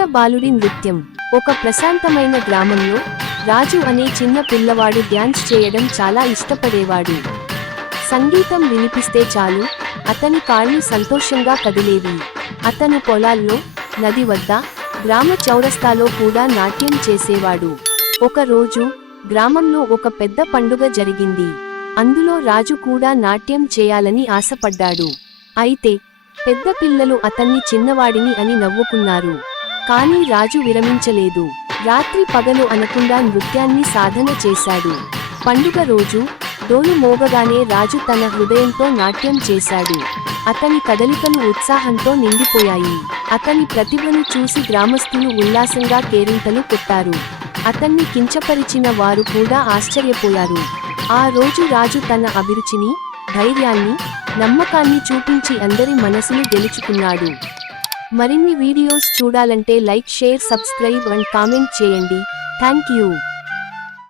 మువ్వల బాలుడి నృత్యం. ఒక ప్రశాంతమైన గ్రామంలో రాజు అనే చిన్న పిల్లవాడు డ్యాన్స్ చేయడం చాలా ఇష్టపడేవాడు. సంగీతం వినిపిస్తే చాలు అతని కాళ్ళు సంతోషంగా కదిలేవి. అతను పొలాల్లో, నది వద్ద, గ్రామ చౌరస్తాలో కూడా నాట్యం చేసేవాడు. ఒకరోజు గ్రామంలో ఒక పెద్ద పండుగ జరిగింది. అందులో రాజు కూడా నాట్యం చేయాలని ఆశపడ్డాడు. అయితే పెద్ద పిల్లలు అతన్ని చిన్నవాడిని అని నవ్వుకున్నారు. కానీ రాజు విరమించలేదు. రాత్రి పగలు అనకుండా నృత్యాన్ని సాధన చేశాడు. పండుగ రోజు డోలు మోగగానే రాజు తన హృదయంతో నాట్యం చేశాడు. అతని కదలికలు ఉత్సాహంతో నిండిపోయాయి. అతని ప్రతిభను చూసి గ్రామస్తులు ఉల్లాసంగా కేరింతలు కొట్టారు. అతన్ని కించపరిచిన వారు కూడా ఆశ్చర్యపోయారు. ఆ రోజు రాజు తన అభిరుచిని, ధైర్యాన్ని, నమ్మకాన్ని చూపించి అందరి మనసును గెలుచుకున్నాడు. మరిన్ని వీడియోస్ చూడాలంటే like, share, subscribe and comment చేయండి. Thank you.